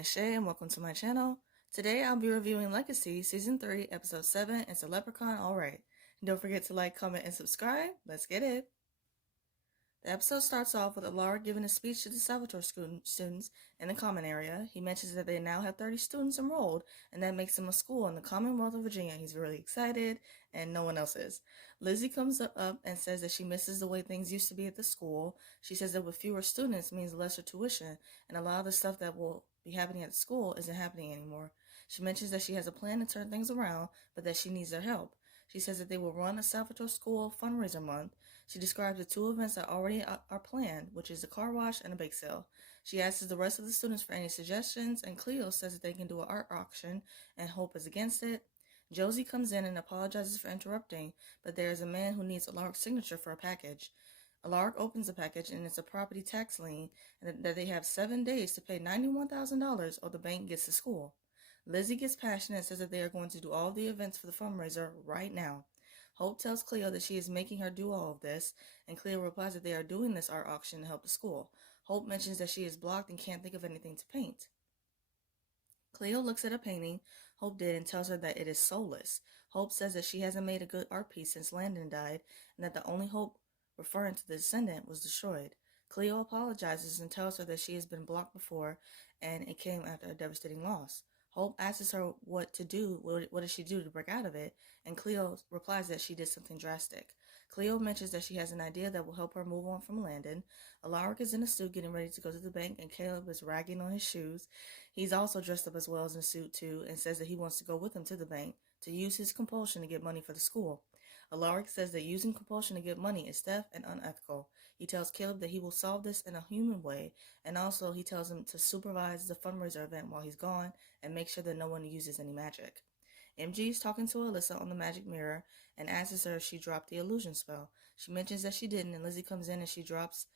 is Shay and welcome to my channel. Today I'll be reviewing Legacies Season 3, Episode 7, It's a Leprechaun Alright. Don't forget to like, comment, and subscribe. Let's get it. The episode starts off with Alaric giving a speech to the Salvatore students in the common area. He mentions that they now have 30 students enrolled, and that makes him a school in the Commonwealth of Virginia. He's really excited, and no one else is. Lizzie comes up and says that she misses the way things used to be at the school. She says that with fewer students means lesser tuition, and a lot of the stuff that will be happening at the school isn't happening anymore. She mentions that she has a plan to turn things around, but that she needs their help. She says that they will run a Salvatore School fundraiser month. She describes the two events that already are planned, which is a car wash and a bake sale. She asks the rest of the students for any suggestions, and Cleo says that they can do an art auction, and Hope is against it. Josie comes in and apologizes for interrupting, but there is a man who needs Alaric's signature for a package. Alaric opens the package, and it's a property tax lien, and that they have 7 days to pay $91,000 or the bank gets the school. Lizzie gets passionate and says that they are going to do all the events for the fundraiser right now. Hope tells Cleo that she is making her do all of this, and Cleo replies that they are doing this art auction to help the school. Hope mentions that she is blocked and can't think of anything to paint. Cleo looks at a painting Hope did and tells her that it is soulless. Hope says that she hasn't made a good art piece since Landon died, and that the only hope, referring to the descendant, was destroyed. Cleo apologizes and tells her that she has been blocked before, and it came after a devastating loss. Hope asks her what to do, what does she do to break out of it, and Cleo replies that she did something drastic. Cleo mentions that she has an idea that will help her move on from Landon. Alaric is in a suit getting ready to go to the bank, and Caleb is ragging on his shoes. He's also dressed up as well as in a suit too, and says that he wants to go with him to the bank to use his compulsion to get money for the school. Alaric says that using compulsion to get money is theft and unethical. He tells Caleb that he will solve this in a human way, and also he tells him to supervise the fundraiser event while he's gone and make sure that no one uses any magic. MG is talking to Alyssa on the magic mirror and asks her if she dropped the illusion spell. She mentions that she didn't, and Lizzie comes in and he drops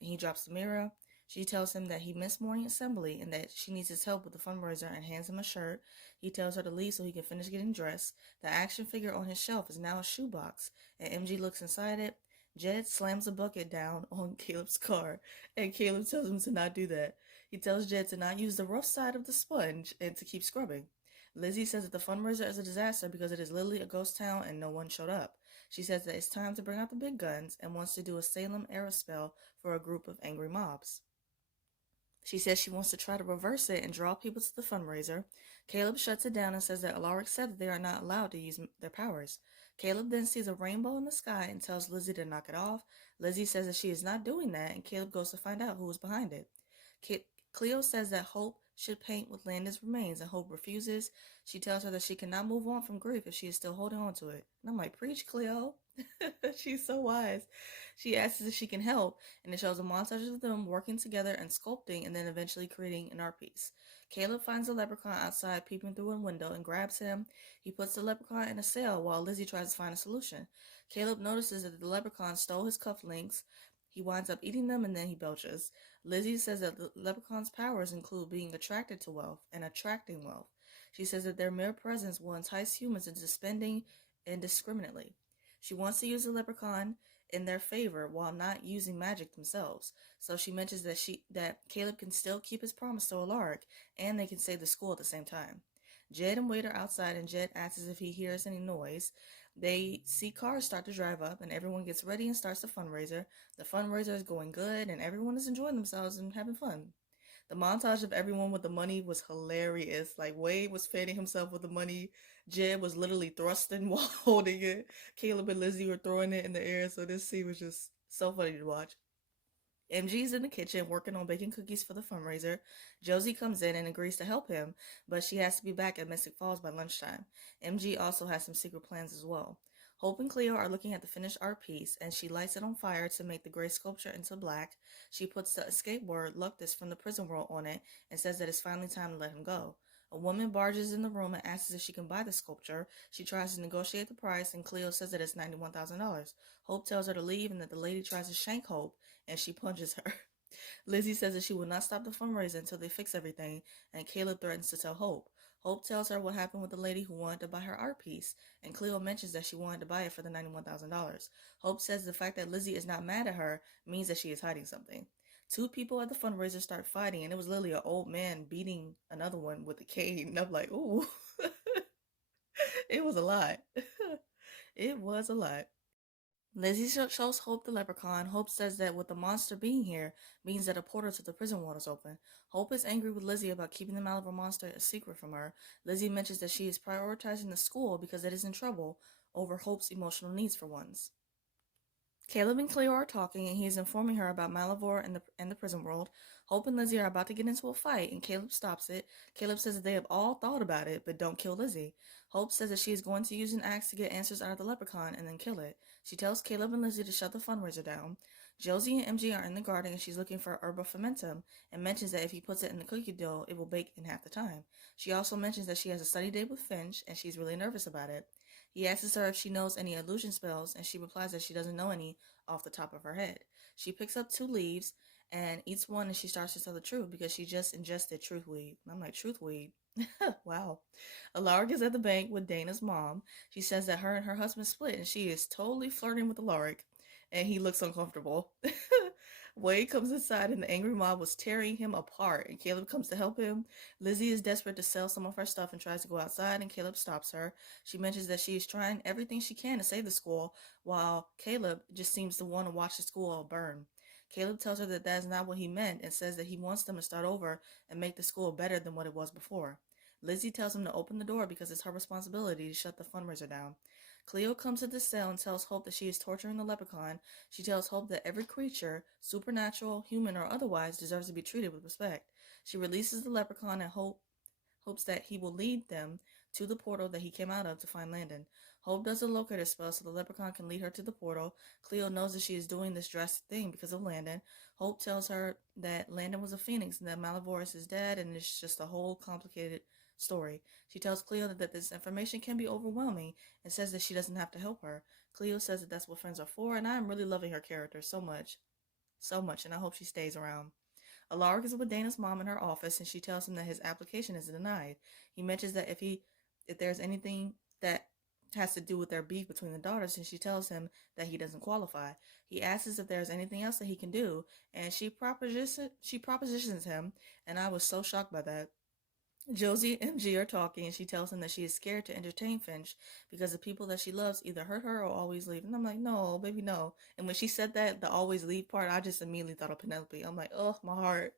the mirror. She tells him that he missed morning assembly and that she needs his help with the fundraiser and hands him a shirt. He tells her to leave so he can finish getting dressed. The action figure on his shelf is now a shoebox, and MG looks inside it. Jed slams a bucket down on Caleb's car, and Caleb tells him to not do that. He tells Jed to not use the rough side of the sponge and to keep scrubbing. Lizzie says that the fundraiser is a disaster because it is literally a ghost town and no one showed up. She says that it's time to bring out the big guns and wants to do a Salem-era spell for a group of angry mobs. She says she wants to try to reverse it and draw people to the fundraiser. Caleb shuts it down and says that Alaric said that they are not allowed to use their powers. Caleb then sees a rainbow in the sky and tells Lizzie to knock it off. Lizzie says that she is not doing that, and Caleb goes to find out who is behind it. Cleo says that Hope should paint with Landon's remains, and Hope refuses. She tells her that she cannot move on from grief if she is still holding on to it. And I'm like, preach, Cleo. She's so wise. She asks if she can help, and it shows a montage of them working together and sculpting and then eventually creating an art piece. Caleb finds the leprechaun outside peeping through a window and grabs him. He puts the leprechaun in a cell while Lizzie tries to find a solution. Caleb notices that the leprechaun stole his cufflinks. He winds up eating them and then he belches. Lizzie says that the leprechaun's powers include being attracted to wealth and attracting wealth. She says that their mere presence will entice humans into spending indiscriminately. She wants to use the leprechaun in their favor while not using magic themselves. So she mentions that Caleb can still keep his promise to Alaric, and they can save the school at the same time. Jed and Wade are outside, and Jed asks if he hears any noise. They see cars start to drive up, and everyone gets ready and starts the fundraiser. The fundraiser is going good, and everyone is enjoying themselves and having fun. The montage of everyone with the money was hilarious. Like, Wade was fanning himself with the money. Jed was literally thrusting while holding it. Caleb and Lizzie were throwing it in the air, so this scene was just so funny to watch. MG's in the kitchen working on baking cookies for the fundraiser. Josie comes in and agrees to help him, but she has to be back at Mystic Falls by lunchtime. MG also has some secret plans as well. Hope and Cleo are looking at the finished art piece, and she lights it on fire to make the gray sculpture into black. She puts the escape word Luctus from the prison world on it and says that it's finally time to let him go. A woman barges in the room and asks if she can buy the sculpture. She tries to negotiate the price, and Cleo says that it's $91,000. Hope tells her to leave and that the lady tries to shank Hope, and she punches her. Lizzie says that she will not stop the fundraiser until they fix everything, and Caleb threatens to tell Hope. Hope tells her what happened with the lady who wanted to buy her art piece, and Cleo mentions that she wanted to buy it for the $91,000. Hope says the fact that Lizzie is not mad at her means that she is hiding something. Two people at the fundraiser start fighting, and it was literally an old man beating another one with a cane. And I'm like, ooh, it was a lot. It was a lot. Lizzie shows Hope the leprechaun. Hope says that with the monster being here means that a portal to the prison wall is open. Hope is angry with Lizzie about keeping the Malibu monster a secret from her. Lizzie mentions that she is prioritizing the school because it is in trouble over Hope's emotional needs for once. Caleb and Cleo are talking, and he is informing her about Malivore and the prison world. Hope and Lizzie are about to get into a fight, and Caleb stops it. Caleb says that they have all thought about it, but don't kill Lizzie. Hope says that she is going to use an axe to get answers out of the leprechaun and then kill it. She tells Caleb and Lizzie to shut the fundraiser down. Josie and MG are in the garden, and she's looking for herba fermentum, and mentions that if he puts it in the cookie dough, it will bake in half the time. She also mentions that she has a study date with Finch, and she's really nervous about it. He asks her if she knows any illusion spells, and she replies that she doesn't know any off the top of her head. She picks up 2 leaves and eats one, and she starts to tell the truth because she just ingested truth weed. I'm like, truth weed? Wow. Alaric is at the bank with Dana's mom. She says that her and her husband split, and she is totally flirting with Alaric, and he looks uncomfortable. Wade comes inside, and the angry mob was tearing him apart, and Caleb comes to help him. Lizzie is desperate to sell some of her stuff and tries to go outside, and Caleb stops her. She mentions that she is trying everything she can to save the school, while Caleb just seems to want to watch the school all burn. Caleb tells her that is not what he meant and says that he wants them to start over and make the school better than what it was before. Lizzie tells him to open the door because it's her responsibility to shut the fundraiser down. Cleo comes to the cell and tells Hope that she is torturing the leprechaun. She tells Hope that every creature, supernatural, human, or otherwise, deserves to be treated with respect. She releases the leprechaun and hopes that he will lead them to the portal that he came out of to find Landon. Hope does a locator spell so the leprechaun can lead her to the portal. Cleo knows that she is doing this drastic thing because of Landon. Hope tells her that Landon was a phoenix and that Malivore is his dad, and it's just a whole complicated story. She tells Cleo that this information can be overwhelming and says that she doesn't have to help her. Cleo says that that's what friends are for, and I am really loving her character so much. So much, and I hope she stays around. Alaric is with Dana's mom in her office, and she tells him that his application is denied. He mentions that if there's anything that has to do with their beef between the daughters, and she tells him that he doesn't qualify. He asks if there's anything else that he can do, and she propositions him, and I was so shocked by that. Josie and MG are talking, and she tells him that she is scared to entertain Finch because the people that she loves either hurt her or always leave. And I'm like, no, baby, no. And when she said that, the always leave part, I just immediately thought of Penelope. I'm like, oh, my heart.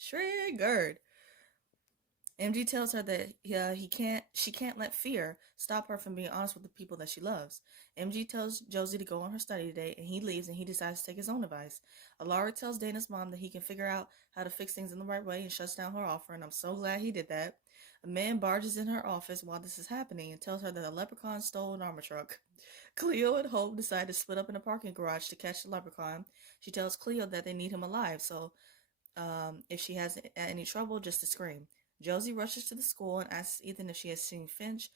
Triggered. MG tells her that she can't let fear stop her from being honest with the people that she loves. MG tells Josie to go on her study date, and he leaves, and he decides to take his own advice. Alaric tells Dana's mom that he can figure out how to fix things in the right way and shuts down her offer, and I'm so glad he did that. A man barges in her office while this is happening and tells her that a leprechaun stole an armor truck. Cleo and Hope decide to split up in a parking garage to catch the leprechaun. She tells Cleo that they need him alive, so if she has any trouble, just to scream. Josie rushes to the school and asks Ethan if she has seen Finch.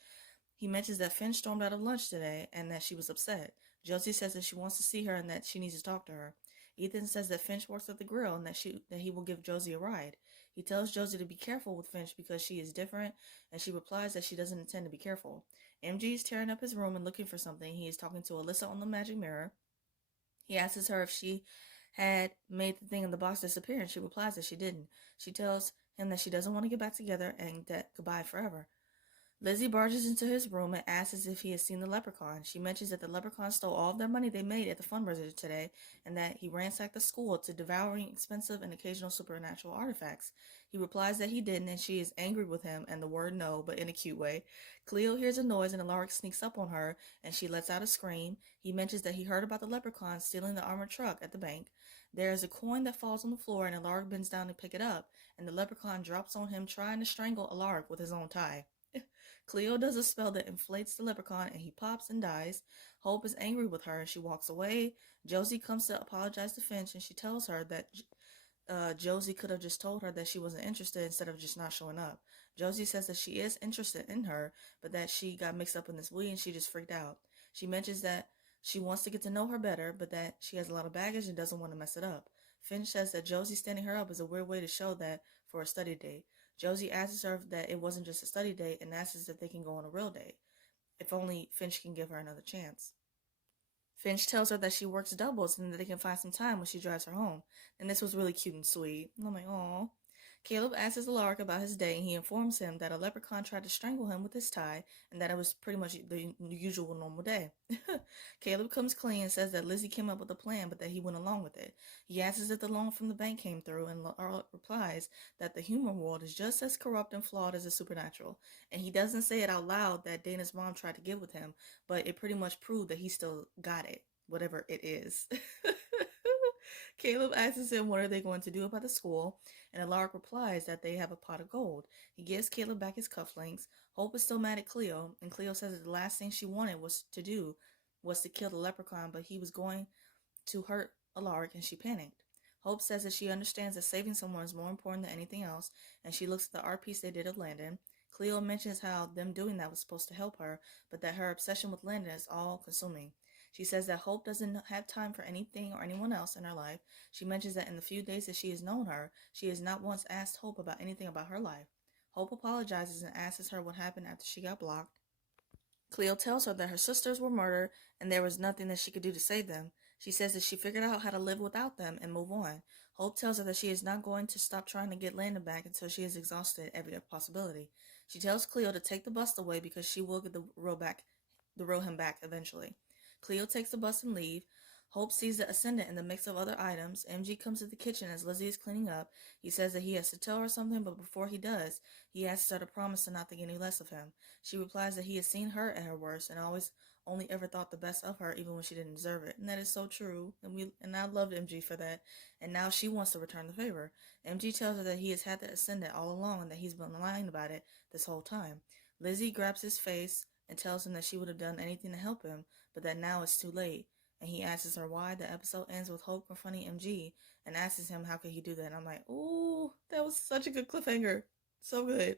He mentions that Finch stormed out of lunch today and that she was upset. Josie says that she wants to see her and that she needs to talk to her. Ethan says that Finch works at the grill and that he will give Josie a ride. He tells Josie to be careful with Finch because she is different, and she replies that she doesn't intend to be careful. MG is tearing up his room and looking for something. He is talking to Alyssa on the magic mirror. He asks her if she had made the thing in the box disappear, and she replies that she didn't. She tells him that she doesn't want to get back together and that goodbye forever. Lizzie barges into his room and asks if he has seen the leprechaun. She mentions that the leprechaun stole all of their money they made at the fundraiser today, and that he ransacked the school to devouring expensive and occasional supernatural artifacts. He replies that he didn't, and she is angry with him and the word no, but in a cute way. Cleo hears a noise, and Alaric sneaks up on her, and she lets out a scream. He mentions that he heard about the leprechaun stealing the armored truck at the bank. There is a coin that falls on the floor, and Alaric bends down to pick it up, and the leprechaun drops on him, trying to strangle Alaric with his own tie. Cleo does a spell that inflates the leprechaun, and he pops and dies. Hope is angry with her, and she walks away. Josie comes to apologize to Finch, and she tells her that Josie could have just told her that she wasn't interested instead of just not showing up. Josie says that she is interested in her, but that she got mixed up in this weed and she just freaked out. She mentions that she wants to get to know her better, but that she has a lot of baggage and doesn't want to mess it up. Finch says that Josie standing her up is a weird way to show that for a study date. Josie asks her that it wasn't just a study date and asks if they can go on a real date. If only Finch can give her another chance. Finch tells her that she works doubles and that they can find some time when she drives her home. And this was really cute and sweet. And I'm like, "Aw." Caleb asks Alaric about his day and he informs him that a leprechaun tried to strangle him with his tie and that it was pretty much the usual normal day. Caleb comes clean and says that Lizzie came up with a plan but that he went along with it. He asks if the loan from the bank came through and Alaric replies that the human world is just as corrupt and flawed as the supernatural. And he doesn't say it out loud that Dana's mom tried to get with him, but it pretty much proved that he still got it, whatever it is. Caleb asks him what are they going to do about the school, and Alaric replies that they have a pot of gold. He gives Caleb back his cufflinks. Hope is still mad at Cleo, and Cleo says that the last thing she wanted was to kill the leprechaun, but he was going to hurt Alaric, and she panicked. Hope says that she understands that saving someone is more important than anything else, and she looks at the art piece they did of Landon. Cleo mentions how them doing that was supposed to help her, but that her obsession with Landon is all-consuming. She says that Hope doesn't have time for anything or anyone else in her life. She mentions that in the few days that she has known her, she has not once asked Hope about anything about her life. Hope apologizes and asks her what happened after she got blocked. Cleo tells her that her sisters were murdered and there was nothing that she could do to save them. She says that she figured out how to live without them and move on. Hope tells her that she is not going to stop trying to get Landon back until she has exhausted every possibility. She tells Cleo to take the bus away because she will get the real him back eventually. Cleo takes the bus and leave. Hope sees the Ascendant in the mix of other items. MG comes to the kitchen as Lizzie is cleaning up. He says that he has to tell her something, but before he does, he asks her to promise to not think any less of him. She replies that he has seen her at her worst and always only ever thought the best of her, even when she didn't deserve it. And that is so true. And I loved MG for that. And now she wants to return the favor. MG tells her that he has had the Ascendant all along and that he's been lying about it this whole time. Lizzie grabs his face and tells him that she would have done anything to help him, but that now it's too late. And he asks her why. The episode ends with Hope confronting MG and asks him how could he do that. And I'm like, ooh, that was such a good cliffhanger. So good.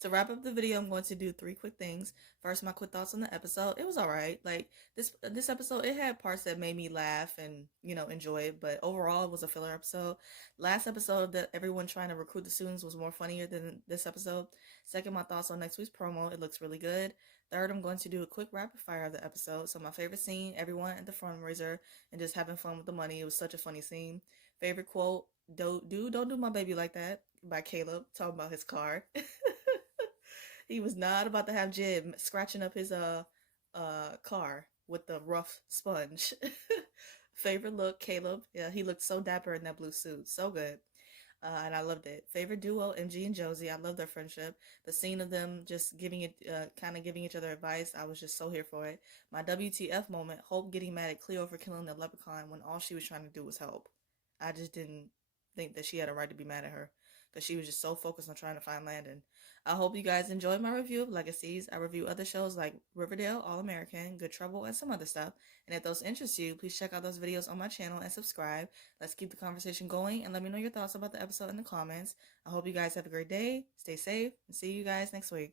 To wrap up the video, I'm going to do 3 quick things. First, my quick thoughts on the episode. It was alright. Like, this episode, it had parts that made me laugh and, enjoy it. But overall, it was a filler episode. Last episode, that everyone trying to recruit the students was more funnier than this episode. Second, my thoughts on next week's promo. It looks really good. Third, I'm going to do a quick rapid fire of the episode. So my favorite scene, everyone at the fundraiser and just having fun with the money. It was such a funny scene. Favorite quote, don't do my baby like that, by Caleb, talking about his car. He was not about to have Jib scratching up his car with the rough sponge. Favorite look, Caleb. Yeah, he looked so dapper in that blue suit. So good. And I loved it. Favorite duo, MG and Josie. I love their friendship. The scene of them just giving each other advice. I was just so here for it. My WTF moment, Hope getting mad at Cleo for killing the leprechaun when all she was trying to do was help. I just didn't think that she had a right to be mad at her because she was just so focused on trying to find Landon. I hope you guys enjoyed my review of Legacies. I review other shows like Riverdale, All American, Good Trouble, and some other stuff. And if those interest you, please check out those videos on my channel and subscribe. Let's keep the conversation going and let me know your thoughts about the episode in the comments. I hope you guys have a great day, stay safe, and see you guys next week.